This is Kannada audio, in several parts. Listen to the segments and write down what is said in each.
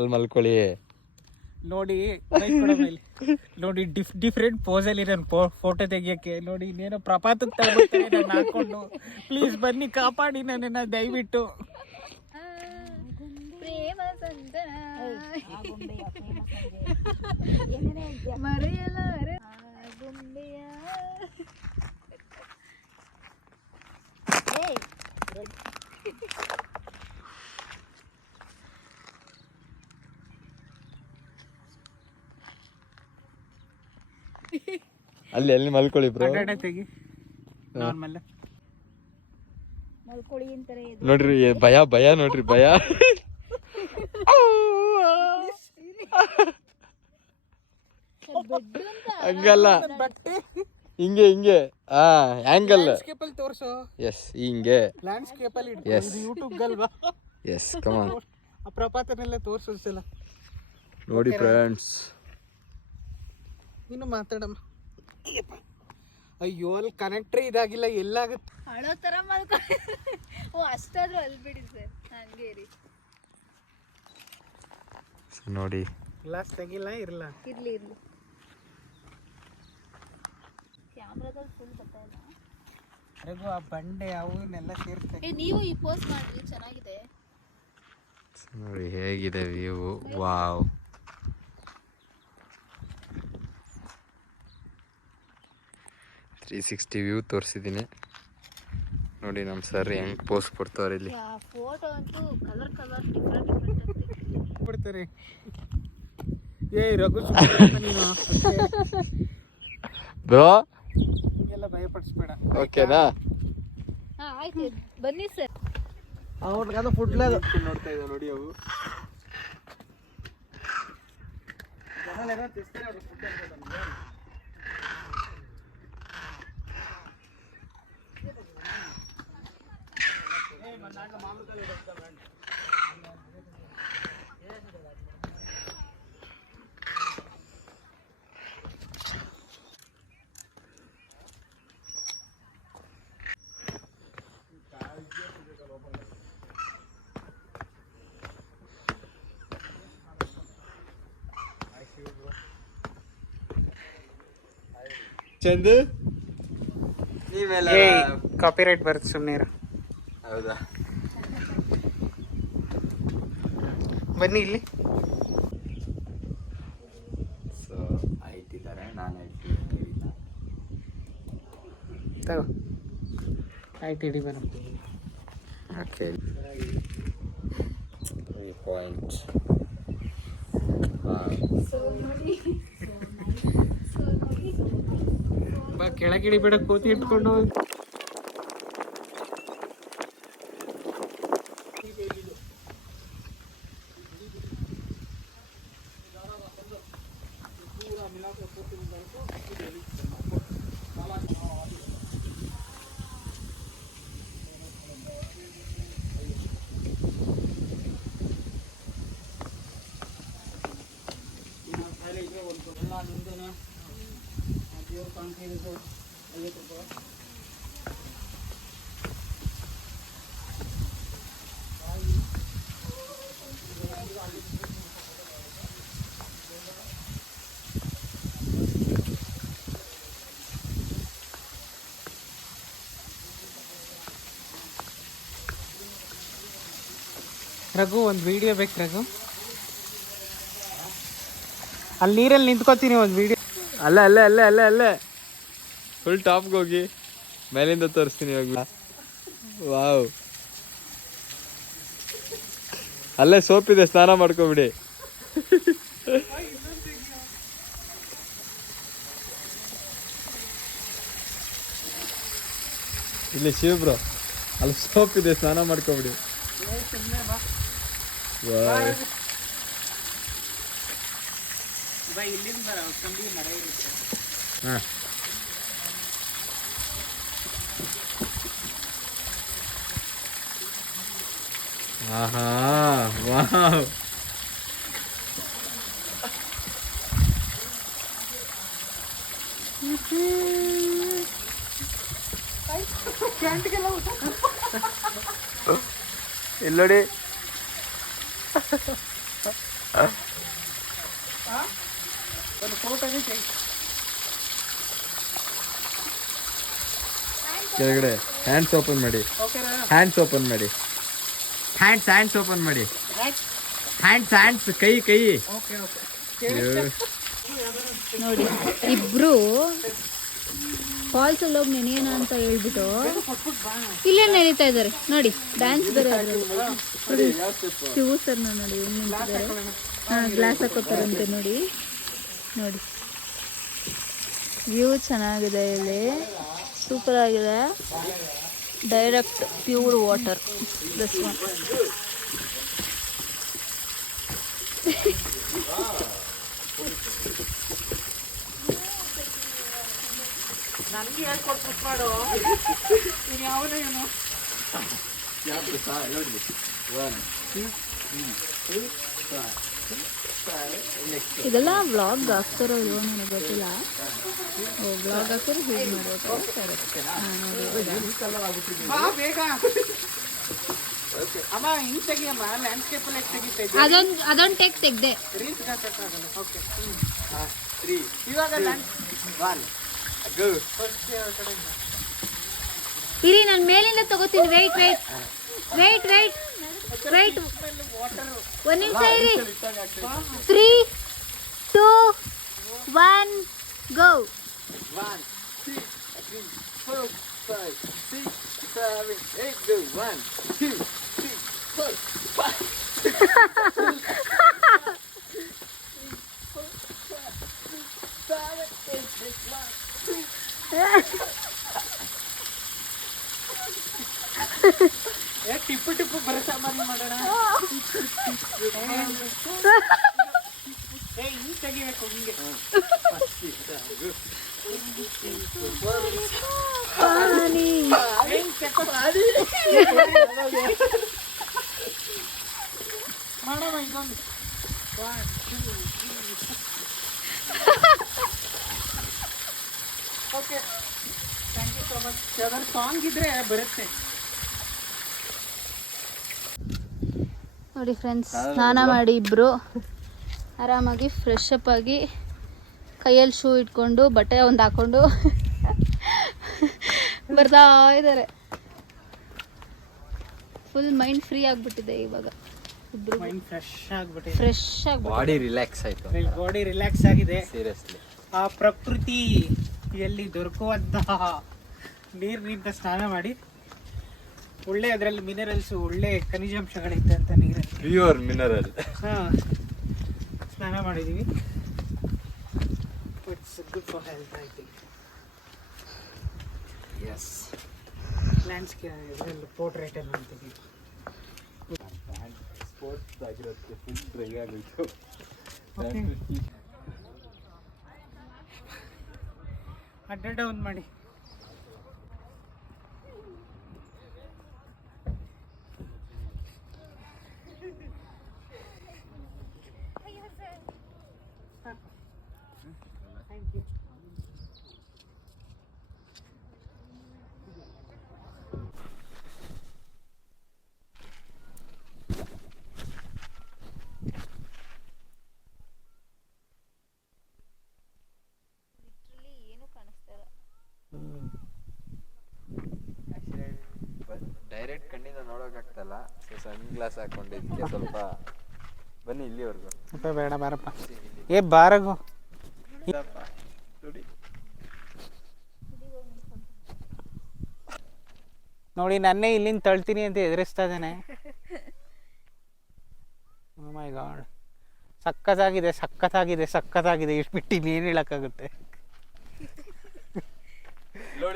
ಅಲ್ಲಿ ಮಲ್ಕೊಳ್ಳಿ. ನೋಡಿ ನೋಡಿ ಡಿಫ್ರೆಂಟ್ ಪೋಸಲ್ಲಿ ನನ್ನ ಫೋಟೋ ತೆಗಿಯಕ್ಕೆ. ನೋಡಿ ಇನ್ನೇನೋ ಪ್ರಪಾತಕ್ಕೆ ತಗೊಳ್ತಾರೆ ನಾನು ಹಾಕೊಂಡು. ಪ್ಲೀಸ್ ಬನ್ನಿ ಕಾಪಾಡಿ ನನ್ನನ್ನು ದಯವಿಟ್ಟು. ಅಲ್ಲಿ ಎಲ್ಲಿ ಮಲ್ಕೊಳ್ಳಿ ಬ್ರೋ. ತೆಗಿ ನಾರ್ಮಲ್ ಮಲ್ಕೊಳ್ಳಿ ಅಂತಾರೆ. ನೋಡ್ರಿ ಭಯ ಭಯ ನೋಡ್ರಿ ಭಯ. ಹಂಗಲ್ಲ ಹಿಂಗೆ ಹಿಂಗೆ ಆಂಗಲ್ ತೋರ್ಸು. ಎಸ್ ಹಿಂಗೆ ಲ್ಯಾಂಡ್ಸ್ಕೇಪ್ ಅಲ್ಲಿ Yes. YouTube Galla. Yes come on ಆ ಪ್ರಪಾತನೆಲ್ಲ ತೋರ್ಸಲ್ಲ. ನೋಡಿ ಫ್ರೆಂಡ್ಸ್. ಇನ್ನು ಮಾತಾಡಮ್ಮ. ಅಯ್ಯೋ ಅಲ್ಲಿ ಕನೆಕ್ಟ್ರಿ ಇದಾಗಿಲ್ಲ, ಎಲ್ಲಾಗುತ್ತೆ ಹಳೋ ತರ ಮಲ್ಕೊಳ್ಳಿ. ಓ ಅಷ್ಟಾದ್ರೂ ಅಲ್ಲಿ ಬಿಡಿ ಸರ್, ಹಂಗೆ ಇರಿ. ನೋಡಿ ಗ್ಲಾಸ್ ತೆಗಿಲ್ಲ ಇರಲ್ಲ. ಇರ್ಲಿ ಇರ್ಲಿ. ಕ್ಯಾಮ್ರಾದಲ್ಲಿ ಫುಲ್ ಗೊತ್ತಾಯಿಲ್ಲ. ರಘು ಆ ಬಂಡೆ ಅವನ್ನೆಲ್ಲ ಸೇರಿಸ್ತಾರೆ. ನೀವು ಈ ಪೋಸ್ಟ್ ಮಾಡ್ರಿ, ಚೆನ್ನಾಗಿದೆ ನೋಡಿ ಹೇಗಿದೆ ವ್ಯೂ. ವಾವ್. ವ್ಯೂ ತೋರಿಸಿದ್ದೀನಿ ನೋಡಿ. ನಮ್ಮ ಸರ್ ಹೆಂಗ್ ಪೋಸ್ಟ್ ಕೊಡ್ತಾವ್ರೆ ಇಲ್ಲಿ. ಫೋಟೋ ಅಂತೂ ಕಲರ್ ಕಲರ್ ಡಿಫ್ರೆಂಟ್ ಕೊಡ್ತಾರೆ. ಏ ರಘು ನೀನು ಬ್ರೋ ಹಿಂಗೆಲ್ಲ ಭಯಪಡಿಸ್ಬೇಡ, ಓಕೆನಾ? ಆಯ್ತು ಬನ್ನಿ ಸರ್. ಅವ್ರಿಗದು ಫುಡ್ಲದು ನೋಡ್ತಾ ಇದ್ದಾವೆ ನೋಡಿ. ಅವು ಚಂದು ಕಾಪಿರೈಟ್ ಬರುತ್ತೆ, ಸುಮ್ಮನೆ ಇರು. ಹೌದಾ? ಬನ್ನಿ ಇಲ್ಲಿ. ಸೊ ಆಯ್ತಿದ್ದಾರೆ, ನಾನು ತಗೋ ಆಯ್ತು ಇಡಿ ಬರ. Okay point. ಬಾ ಕೆಳಗಿಡಿ ಬೇಡ, ಕೋತಿ ಇಟ್ಕೊಂಡು. ರಘು ಒಂದು ವಿಡಿಯೋ ಬೇಕು ರಘು. ಅಲ್ಲಿ ನೀರಲ್ಲಿ ನಿಂತ್ಕೋತೀನಿ, ಒಂದು ವಿಡಿಯೋ. ಅಲ್ಲೇ ಅಲ್ಲೇ ಅಲ್ಲೇ ಅಲ್ಲೇ ಅಲ್ಲೇ ಫುಲ್ ಟಾಪ್ಗೆ ಹೋಗಿ ಮೇಲಿಂದ ತೋರಿಸ್ತೀನಿ ಇವಾಗ. ವಾವ್, ಅಲ್ಲೇ ಸೋಪ್ ಇದೆ, ಸ್ನಾನ ಮಾಡ್ಕೊಬಿಡಿ. ಇಲ್ಲಿ ಶಿವ ಬ್ರೋ, ಅಲ್ಲಿ ಸೋಪ್ ಇದೆ, ಸ್ನಾನ ಮಾಡ್ಕೊಬಿಡಿ. ಹಾಂ ಆಹಾ ವಾವ್. ಇಲ್ಲಿ ನೋಡಿ ಒಂದು ಫೋಟೋನೇ ತೆಗಿ. ಕೆಳಗಡೆ ಹ್ಯಾಂಡ್ಸ್ ಓಪನ್ ಮಾಡಿ, ಓಕೆನಾ? ಹ್ಯಾಂಡ್ಸ್ ಓಪನ್ ಮಾಡಿ, ಹ್ಯಾಂಡ್ಸ್ ಓಪನ್ ಮಾಡಿ, ಹ್ಯಾಂಡ್ಸ್ ಕೈ ಓಕೆ ಓಕೆ. ನೋಡಿ ಇಬ್ರು ಫಾಲ್ಸ್ ಅಲ್ಲಿ ಹೋಗಿ ನೆನೆಯೋಣ ಅಂತ ಹೇಳ್ಬಿಟ್ಟು ಇಲ್ಲೇ ನೆನೀತಾ ಇದ್ದಾರೆ ನೋಡಿ. ಡ್ಯಾನ್ಸ್ ಬೇರೆ ಅದ್ರಲ್ಲಿ. ಶಿವು ಸರ್ ನೋಡಿ ಹೆಂಗ್ ನಿಂತಿದ್ದಾರೆ. ಗ್ಲಾಸ್ ಹಾಕೋತಾರಂತೆ ನೋಡಿ. ನೋಡಿ ವ್ಯೂ ಚೆನ್ನಾಗಿದೆ, ಇಲ್ಲಿ ಸೂಪರ್ ಆಗಿದೆ. Direct pure water. This one ನನಗೆ ಹೇಳ್ಕೊಟ್ಟು ಮಾಡು. ನೀನು ಯಾವನ ಏನು ಇದೆಲ್ಲ ವ್ಲಾಗ್ ಹಾಕ್ತಾರೋ ಇಲ್ವೋ ನನಗೆ ಗೊತ್ತಿಲ್ಲ. ವ್ಲಾಗ್ ಹಾಕಿದ್ರೆ ಹೀಗೆ ಮಾಡಬೇಕು. ಬಾ ಬೇಗ ಅಮ್ಮ. ಹಿಂಗೆ ತೆಗಿಯಮ್ಮ. ಲ್ಯಾಂಡ್ಸ್ಕೇಪ್ ಅಲ್ಲಿ ತೆಗಿತಾ ಇದ್ದೆ. ಅದೊಂದು ಟೆಕ್ ತೆಗ್ದೆ. ರೀಲ್ಸ್ ಹಾಕಕ್ಕಾಗಲ್ಲ. ಓಕೆ. ಇವಾಗ ಇರಿ ನಾನು ಮೇಲಿಂದ ತಗೋತೀನಿ. ವೆಯ್ಟ್ ಒಂದು ನಿಮಿಷ ಇರಿ. 3, 2, 1 ಗೋ. 1, 2, 3, 4, 5, 6, 7, 8 go. 1, 2, 3, 4, 5. ಟಿಪ್ಪು ಬರೋ ಸಾಮಾನ್ಯ ಮಾಡೋಣ. ಹಿಂಗೆ ತೆಗಿಬೇಕು. ಹಿಂಗೆ ಮಾಡಮ್ಮ ಇದೊಂದು. Okay, thank you so much. ಯಾವ್ದಾದ್ರು ಸಾಂಗ್ ಇದ್ರೆ ಬರುತ್ತೆ. ನೋಡಿ ಫ್ರೆಂಡ್ಸ್, ಸ್ನಾನ ಮಾಡಿ ಇಬ್ರು ಆರಾಮಾಗಿ ಫ್ರೆಶ್ ಅಪ್ ಆಗಿ ಕೈಯಲ್ಲಿ ಶೂ ಇಟ್ಕೊಂಡು ಬಟ್ಟೆ ಒಂದು ಹಾಕೊಂಡು ಬರ್ತಾ ಇದ್ದಾರೆ. ಫುಲ್ ಮೈಂಡ್ ಫ್ರೀ ಆಗಿಬಿಟ್ಟಿದೆ ಇವಾಗ. ಇಬ್ರು ಮೈಂಡ್ ಫ್ರೆಶ್ ಆಗಿಬಿಟ್ಟಿದೆ. ಫ್ರೆಶ್ ಆಗಿ ಬಾಡಿ ರಿಲ್ಯಾಕ್ಸ್ ಆಯ್ತು. ಬಾಡಿ ರಿಲ್ಯಾಕ್ಸ್ ಆಗಿದೆ. ಸೀರಿಯಸ್ಲಿ ಆ ಪ್ರಕೃತಿಯಲ್ಲಿ ದೊರಕುವಂತಹ ನೀರಿನಿಂದ ಸ್ನಾನ ಮಾಡಿ ಒಳ್ಳೆ ಅದರಲ್ಲಿ ಮಿನರಲ್ಸ್, ಒಳ್ಳೆ ಖನಿಜಾಂಶಗಳಿದೆ ಅಂತ ನೀರಲ್ಲಿ. Pure mineral. ಸ್ನಾನ ಮಾಡಿದ್ದೀವಿ. It's good for health I think. Yes. Landscape ಇದರಲ್ಲಿ ಪೋರ್ಟ್ರೇಟ್ ಎಲ್ಲ ಮಾಡ್ತೀವಿ. ಸ್ಪೋರ್ಟ್ಸ್ ಆಗಿರುತ್ತೆ. ಫುಲ್ ಡ್ರೈ ಆಗೋಯ್ತು. ಅಡ್ಡ ಡೌನ್ ಮಾಡಿ. ಡೈರೆಕ್ಟ್ ಕಣ್ಣಿಂದ ನೋಡೋಕ್ಕಾಗ್ತಲ್ಲ. ಸನ್ ಗ್ಲಾಸ್ ಹಾಕೊಂಡಿದ್ದಕ್ಕೆ ಸ್ವಲ್ಪ ಬನ್ನಿ ಇಲ್ಲಿವರೆಗೂ. ಬೇಡ ಬಾರಪ್ಪ. ಏ ಬಾರಗು. ನೋಡಿ ನನ್ನೇ ಇಲ್ಲಿಂದ ತಳ್ತೀನಿ ಅಂತ ಎದುರಿಸ್ತಾ ಇದ್ದಾನೆ. ಓ ಮೈ ಗಾಡ್, ಸಖತ್ತಾಗಿದೆ ಸಖತ್ತಾಗಿದೆ ಸಖತ್ತಾಗಿದೆ. ಇಷ್ಟು ಬಿಟ್ಟು ಇನ್ನೇನು ಹೇಳೋಕ್ಕಾಗುತ್ತೆ?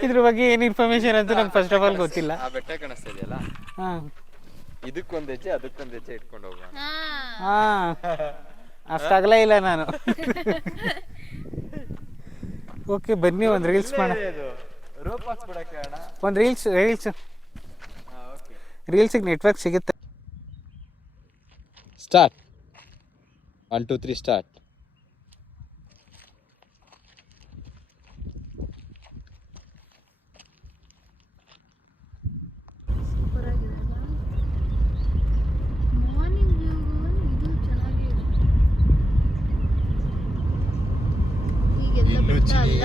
ಇದ್ರ ಬಗ್ಗೆ ಏನು ಇನ್ಫಾರ್ಮೇಶನ್ ಅಂತ ನಂಗೆ ಫಸ್ಟ್ ಆಫ್ ಆಲ್ ಗೊತ್ತಿಲ್ಲ. ಆ ಬೆಟ್ಟ ಕಾಣಿಸ್ತಾ ಇದೆಯಲ್ಲ, ಹಾಂ, ಇದಕ್ಕೊಂದು ಹೆಜ್ಜೆ ಅದಕ್ಕೊಂದು ಹೆಜ್ಜೆ ಇಟ್ಕೊಂಡು ಹೋಗೋಣ. ಹಾಂ, ಅಷ್ಟಾಗಲೇ ಇಲ್ಲ ನಾನು. ಓಕೆ ಬನ್ನಿ ಒಂದು ರೀಲ್ಸ್ ಮಾಡೋಣ. ರೋಪ್ ಹಾಕ್ಸ್ಬಿಡಕ್ಕೆ ಅಣ್ಣ. ಒಂದು ರೀಲ್ಸಿಗೆ ನೆಟ್ವರ್ಕ್ ಸಿಗುತ್ತೆ. ಸ್ಟಾರ್ಟ್. 1 2 3 ಸ್ಟಾರ್ಟ್. ಸೂಪರ್ ಆಗಿದೆ. ಮಾರ್ನಿಂಗ್ ವ್ಯೂ ಇದು ಚೆನ್ನಾಗಿದೆ. ಬೆಟ್ಟ ಅಲ್ಲ